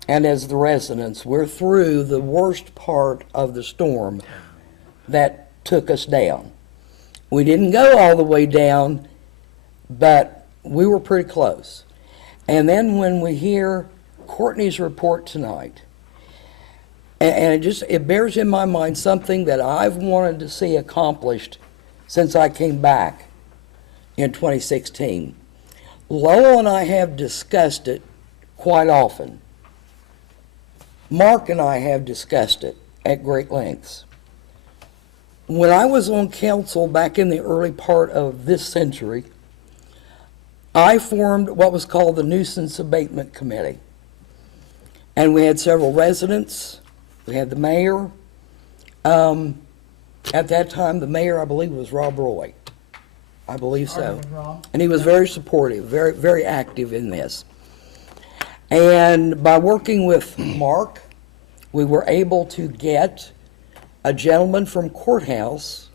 and as the residents, we're through the worst part of the storm that took us down. We didn't go all the way down, but we were pretty close. And then when we hear Courtney's report tonight, and it bears in my mind something that I've wanted to see accomplished since I came back in 2016. Lowell and I have discussed it quite often. Mark and I have discussed it at great lengths. When I was on council back in the early part of this century, I formed what was called the Nuisance Abatement Committee. And we had several residents, we had the mayor. At that time, the mayor, I believe, was Rob Roy. I believe so. With Rob. And he was very supportive, very, very active in this. And by working with Mark, we were able to get a gentleman from courthouse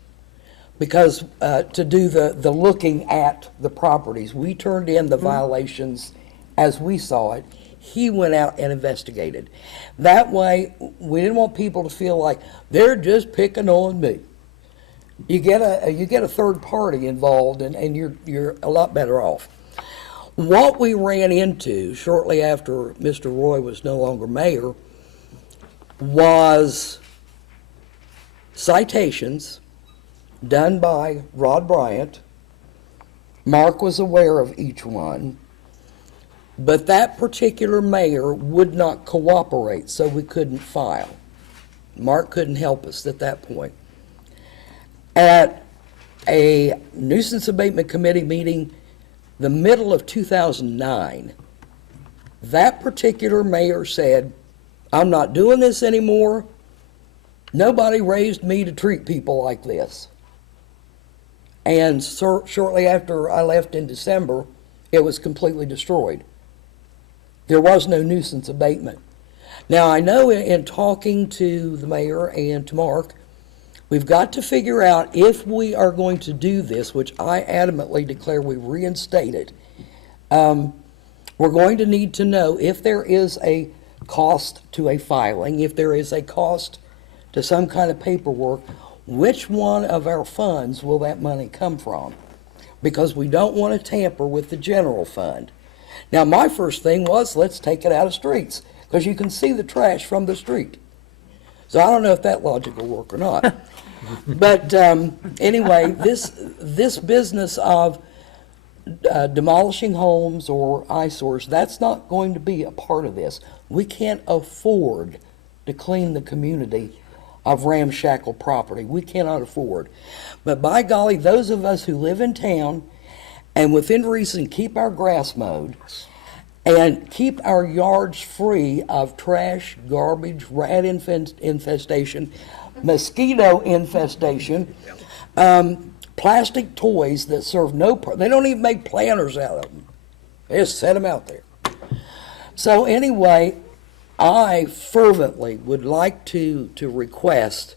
because to do the looking at the properties. We turned in the violations as we saw it. He went out and investigated. That way, we didn't want people to feel like they're just picking on me. You get a third party involved, and you're a lot better off. What we ran into shortly after Mr. Roy was no longer mayor was citations done by Rod Bryant. Mark was aware of each one, but that particular mayor would not cooperate, so we couldn't file. Mark couldn't help us at that point. At a nuisance abatement committee meeting the middle of 2009, that particular mayor said, "I'm not doing this anymore. Nobody raised me to treat people like this." And shortly after I left in December, it was completely destroyed. There was no nuisance abatement. Now, I know in talking to the mayor and to Mark, we've got to figure out if we are going to do this, which I adamantly declare we reinstate it. We're going to need to know if there is a cost to a filing, if there is a cost to some kind of paperwork, which one of our funds will that money come from? Because we don't want to tamper with the general fund. Now, my first thing was, let's take it out of streets, because you can see the trash from the street. So I don't know if that logic will work or not. But anyway, this business of demolishing homes or eyesores, that's not going to be a part of this. We can't afford to clean the community of ramshackle property. We cannot afford. But by golly, those of us who live in town and within reason keep our grass mowed and keep our yards free of trash, garbage, rat infestation, mosquito infestation, plastic toys that serve they don't even make planters out of them. They just set them out there. So anyway, I fervently would like to request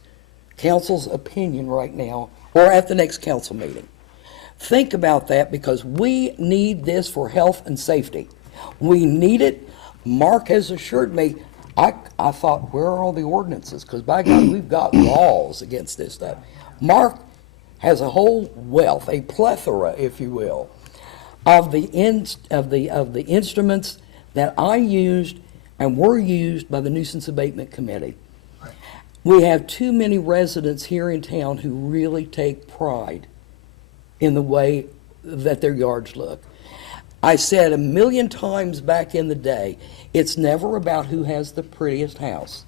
council's opinion right now, or at the next council meeting. Think about that, because we need this for health and safety. We need it. Mark has assured me, I thought, where are all the ordinances? Because by God, we've got laws against this stuff. Mark has a whole wealth, a plethora, if you will, of the instruments that I used and were used by the Nuisance Abatement Committee. We have too many residents here in town who really take pride in the way that their yards look. I said a million times back in the day, it's never about who has the prettiest house.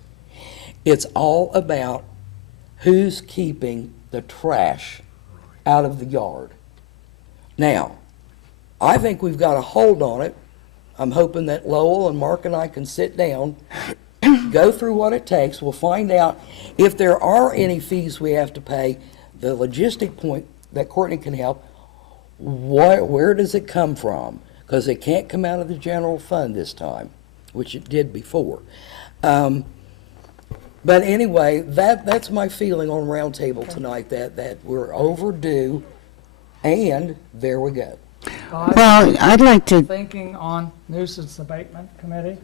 It's all about who's keeping the trash out of the yard. Now, I think we've got a hold on it. I'm hoping that Lowell and Mark and I can sit down, go through what it takes. We'll find out if there are any fees we have to pay. The logistic point that Courtney can help, where does it come from? Because it can't come out of the general fund this time, which it did before. But anyway, that's my feeling on Roundtable tonight, that we're overdue, and there we go. Well, I'd like to, Thinking on nuisance abatement committee,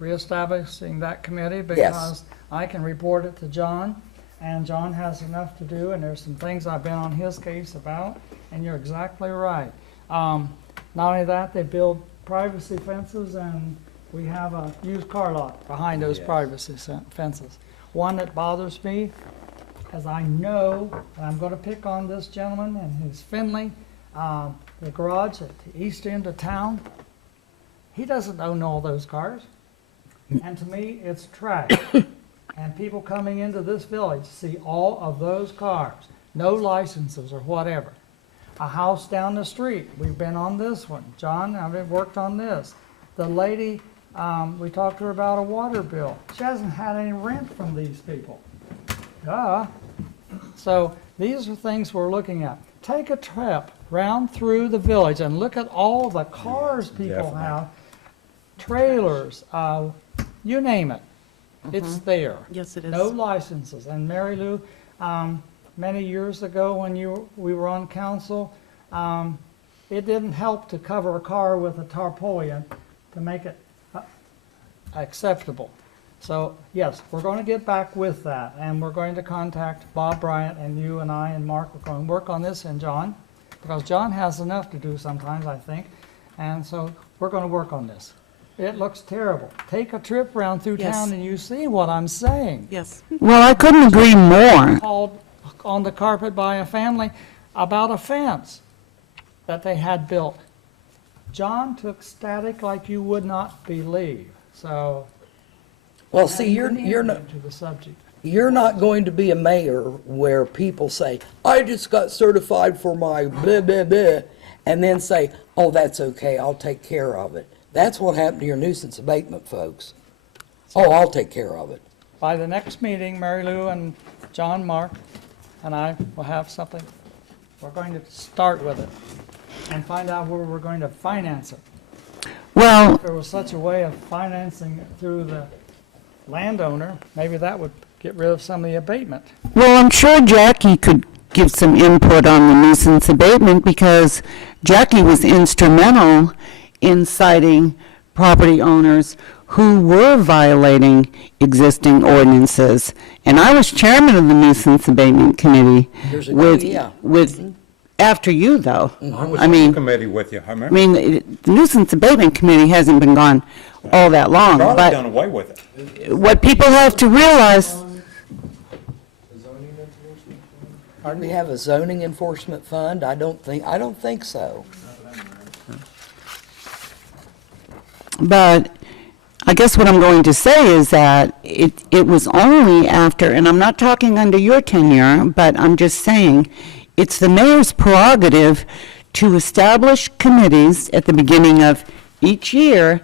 reestablishing that committee, because I can report it to John, and John has enough to do, and there's some things I've been on his case about, and you're exactly right. Not only that, they build privacy fences, and we have a used car lot behind those privacy fences. One that bothers me, as I know, and I'm going to pick on this gentleman and his Finley, the garage at the east end of town, he doesn't own all those cars. And to me, it's trash. And people coming into this village see all of those cars, no licenses or whatever. A house down the street, we've been on this one. John, I've worked on this. The lady, we talked to her about a water bill. She hasn't had any rent from these people. Duh. So these are things we're looking at. Take a trip round through the village and look at all the cars people have, trailers, you name it. It's there. Yes, it is. No licenses. And Mary Lou, many years ago when we were on council, it didn't help to cover a car with a tarpaulin to make it acceptable. So yes, we're going to get back with that, and we're going to contact Bob Bryant, and you and I and Mark are going to work on this, and John, because John has enough to do sometimes, I think, and so we're going to work on this. It looks terrible. Take a trip around through Yes. town and you see what I'm saying. Yes. well, I couldn't agree more. Called on the carpet by a family about a fence that they had built. John took static like you would not believe, so. Well, see, you're not, Into the subject. you're not going to be a mayor where people say, I just got certified for my blah, blah, blah, and then say, oh, that's okay, I'll take care of it. That's what happened to your nuisance abatement folks. Oh, I'll take care of it. By the next meeting, Mary Lou and John, Mark, and I will have something. We're going to start with it and find out where we're going to finance it. Well, If there was such a way of financing it through the landowner, maybe that would get rid of some of the abatement. Well, I'm sure Jackie could give some input on the nuisance abatement, because Jackie was instrumental in citing property owners who were violating existing ordinances. And I was chairman of the nuisance abatement committee Years ago, with, yeah. after you, though. I was I on mean- the committee with you, I I remember. mean, the nuisance abatement committee hasn't been gone all that long, Charlie but done away with it. what people have to realize, We have a zoning enforcement fund? I don't think so. but I guess what I'm going to say is that it was only after, and I'm not talking under your tenure, but I'm just saying, it's the mayor's prerogative to establish committees at the beginning of each year,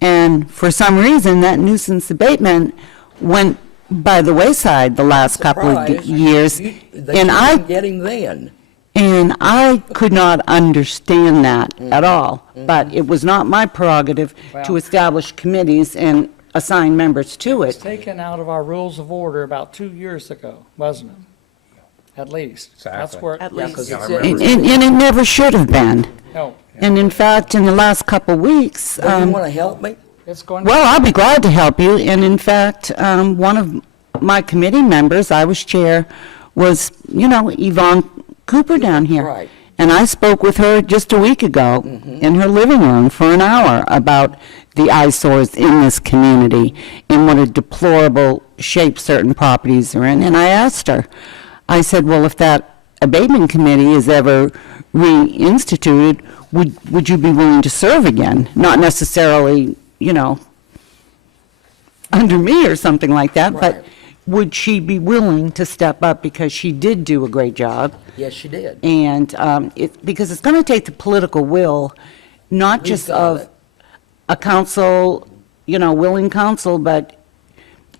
and for some reason, that nuisance abatement went by the wayside the last couple of Surprise. years. They And I didn't get him then. And I could not understand that at all, but it was not my prerogative to Well- establish committees and assign members to It's it. taken out of our rules of order about 2 years ago, wasn't it? At least. That's Exactly. where, At Yeah, least. 'cause Yeah, I it's remember. And it never should have been. no, And in fact, in the last couple of weeks, Do you want to help me? it's going, well, I'll be glad to help you, and in fact, one of my committee members, I was chair, was, Yvonne Cooper down here. Right. And I spoke with her just a week ago in her living room for an hour about the eyesores in this community and what a deplorable shape certain properties are in. And I asked her, I said, well, if that abatement committee is ever reinstituted, would you be willing to serve again? Not necessarily, under me or something like that, but Right. would she be willing to step up because she did do a great job? Yes, she did. And because it's going to take the political will, not We've just got of it. a council, willing council, but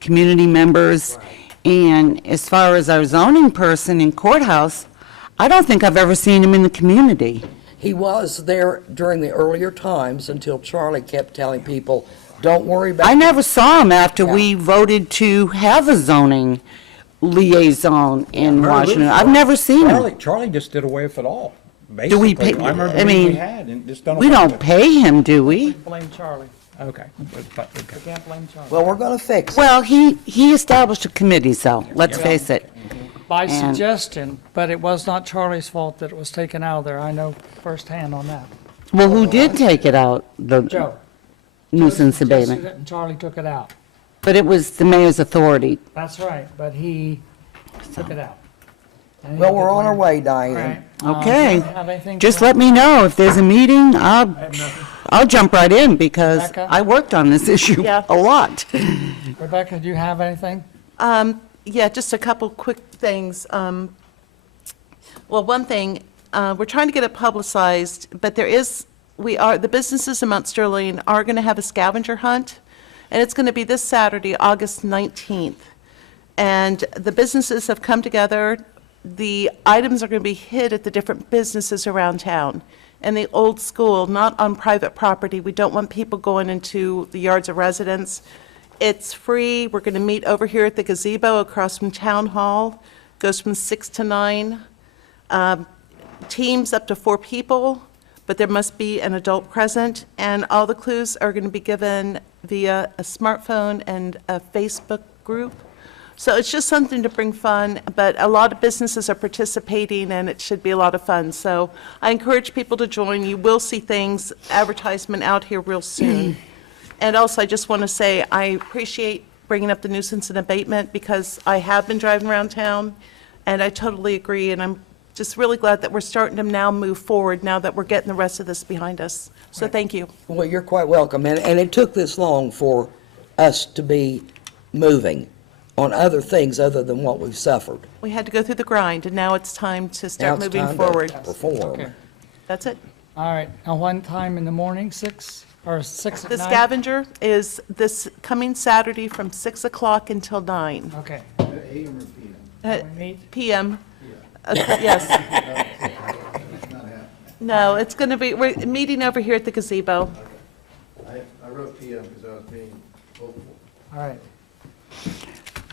community members. And as far as our zoning person in courthouse, I don't think I've ever seen him in the community. He was there during the earlier times until Charlie kept telling people, don't worry about. I never saw him after Yeah. we voted to have a zoning liaison in Mary Lou Washington. Charlie- I've never seen him. Charlie just did away with it all, Do we basically. pay- I remember I the meeting we mean, had and just done We away don't with it. pay him, do we? blame Charlie. Okay. Okay. You can't blame Charlie. Well, we're going to fix it. Well, he established a committee, so let's face it. By and- suggestion, but it was not Charlie's fault that it was taken out of there. I know firsthand on that. Well, who did take it out, the Joe. nuisance Joe suggested abatement? it and Charlie took it out. But it was the mayor's authority. That's right, but he took it out. And he Well, did we're on our blame- way, Right. Diane. Okay. Do you have anything Just for- let me know if there's a meeting, I'll jump right in because Rebecca? I worked on this issue Yeah. a lot. Rebecca, do you have anything? Yeah, just a couple quick things. Well, one thing, we're trying to get it publicized, but the businesses in Mount Sterling are going to have a scavenger hunt, and it's going to be this Saturday, August 19th. And the businesses have come together. The items are going to be hid at the different businesses around town. And the old school, not on private property. We don't want people going into the yards of residents. It's free. We're going to meet over here at the gazebo across from Town Hall. Goes from 6 to 9. Teams up to 4 people, but there must be an adult present. And all the clues are going to be given via a smartphone and a Facebook group. So it's just something to bring fun, but a lot of businesses are participating, and it should be a lot of fun. So I encourage people to join. You will see things, advertisement out here real soon. And also, I just want to say, I appreciate bringing up the nuisance and abatement, because I have been driving around town, and I totally agree, and I'm just really glad that we're starting to now move forward, now that we're getting the rest of this behind us. So thank you. Well, you're quite welcome. And it took this long for us to be moving on other things other than what we've suffered. We had to go through the grind, and now it's time to Now start it's moving time forward. to perform. Okay. That's it. All right, now one time in the morning, 6 or 6 at The night? scavenger is this coming Saturday from 6 o'clock until 9 Okay. AM or PM? We meet? PM. Yes. It's not happening. No, it's going to be, we're meeting over here at the gazebo. I wrote PM because I was being hopeful. All right.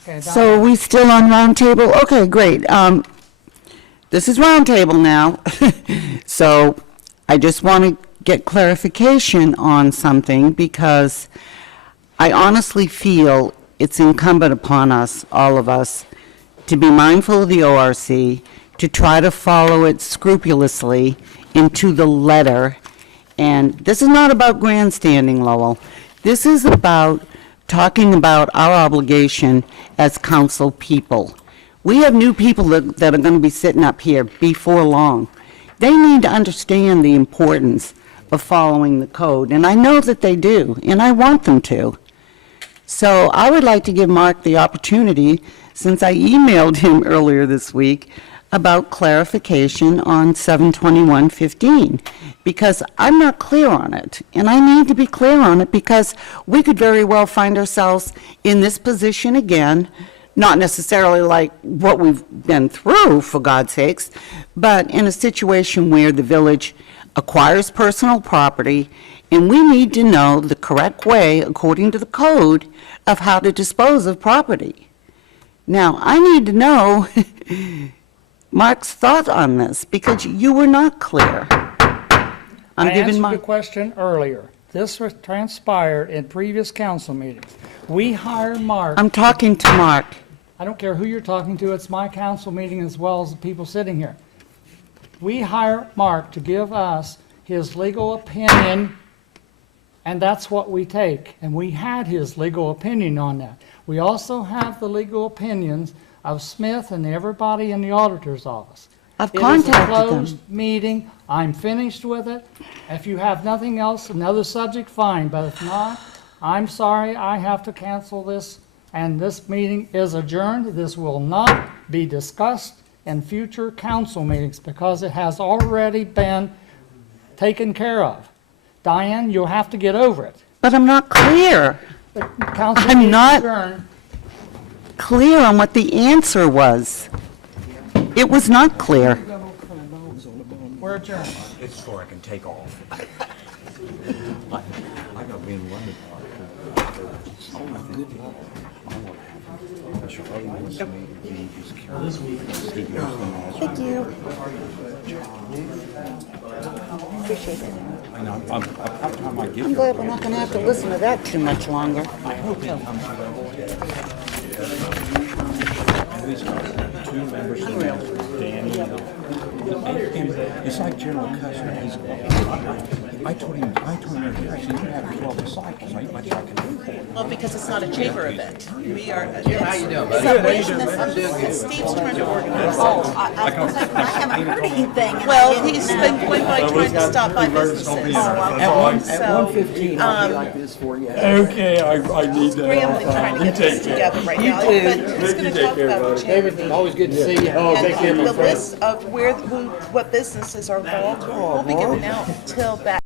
Okay, So are we still on roundtable? Okay, great. This is roundtable now. So I just want to get clarification on something because I honestly feel it's incumbent upon us, all of us, to be mindful of the ORC, to try to follow it scrupulously into the letter. And this is not about grandstanding, Lowell. This is about talking about our obligation as council people. We have new people that are going to be sitting up here before long. They need to understand the importance of following the code, and I know that they do, and I want them to. So I would like to give Mark the opportunity, since I emailed him earlier this week, about clarification on 72115, because I'm not clear on it, and I need to be clear on it because we could very well find ourselves in this position again, not necessarily like what we've been through, for God's sakes, but in a situation where the village acquires personal property, and we need to know the correct way, according to the code, of how to dispose of property. Now, I need to know Mark's thought on this, because you were not clear. I I'm giving answered my... the question earlier. This was transpired in previous council meetings. We hired Mark. I'm talking to Mark. I don't care who you're talking to, it's my council meeting as well as the people sitting here. We hire Mark to give us his legal opinion, and that's what we take. And we had his legal opinion on that. We also have the legal opinions of Smith and everybody in the auditor's office. I've It is a contacted them. closed meeting. I'm finished with it. If you have nothing else, another subject, fine, but if not, I'm sorry, I have to cancel this, and this meeting is adjourned. This will not be discussed in future council meetings because it has already been taken care of. Diane, you'll have to get over it. But I'm not clear. The council I'm meeting is not- adjourned. Clear on what the answer was. It was not clear. We're adjourned. It's so I can take off. I gotta be in London. Thank you. Appreciate it. And I'm I'm glad we're not going to have to listen to that too much longer. two members, Danny, it's like General Custer. I told him, I said, you have 12 disciples, I can do it. Well, because it's not a chamber event. We are. How you doing, buddy? Steve's trying to organize. I haven't heard anything. Well, he's been going by trying to stop by businesses. At 1:15, I'll be like this for you. Okay, I need to. Scrambling trying to get this together right now. But he's going to talk about the chamber meeting. Always good to see you. And the list of what businesses are involved will be given out till that.